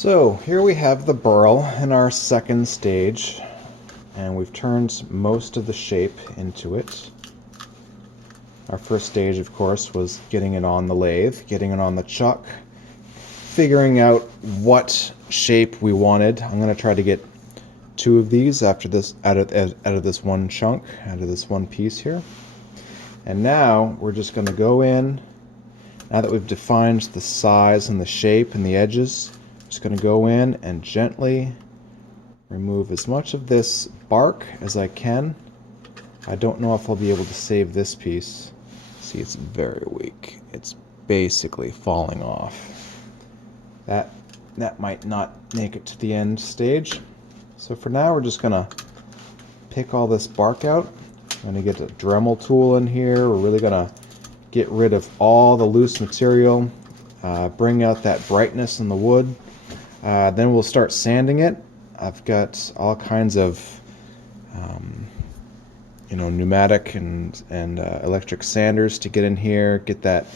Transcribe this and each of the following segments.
So here we have the burl in our second stage, and we've turned most of the shape into it. Our first stage, of course, was getting it on the lathe, getting it on the chuck, figuring out what shape we wanted. I'm going to try to get two of these after this out of this one chunk, out of this one piece here. And now we're just going to go in, now that we've defined the size and the shape and the edges, just going to go in and gently remove as much of this bark as I can. I don't know if I'll be able to save this piece. See, it's very weak. It's basically falling off. That might not make it to the end stage. So for now, we're just going to pick all this bark out. I'm going to get a Dremel tool in here. We're really going to get rid of all the loose material, bring out that brightness in the wood. Then we'll start sanding it. I've got all kinds of pneumatic and electric sanders to get in here, get that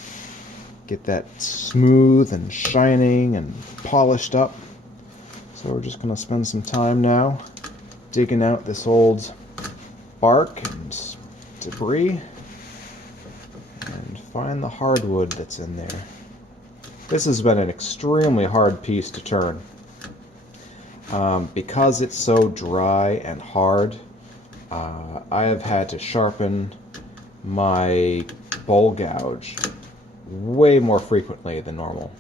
smooth and shining and polished up. So we're just going to spend some time now digging out this old bark and debris and find the hardwood that's in there. This has been an extremely hard piece to turn. Because it's so dry and hard, I have had to sharpen my bowl gouge way more frequently than normal.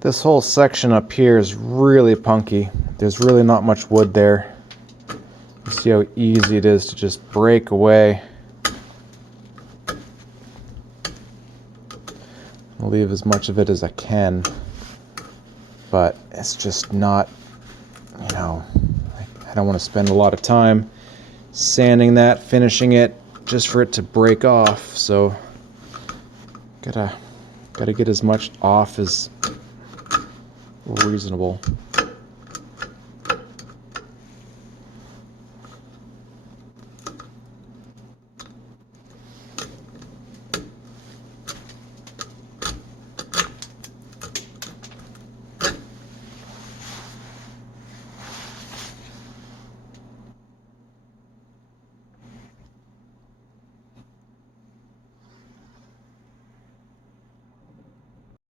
This whole section up here is really punky. There's really not much wood there. You see how easy it is to just break away. I'll leave as much of it as I can, but it's just not, I don't want to spend a lot of time sanding that, finishing it, just for it to break off. So gotta get as much off as reasonable.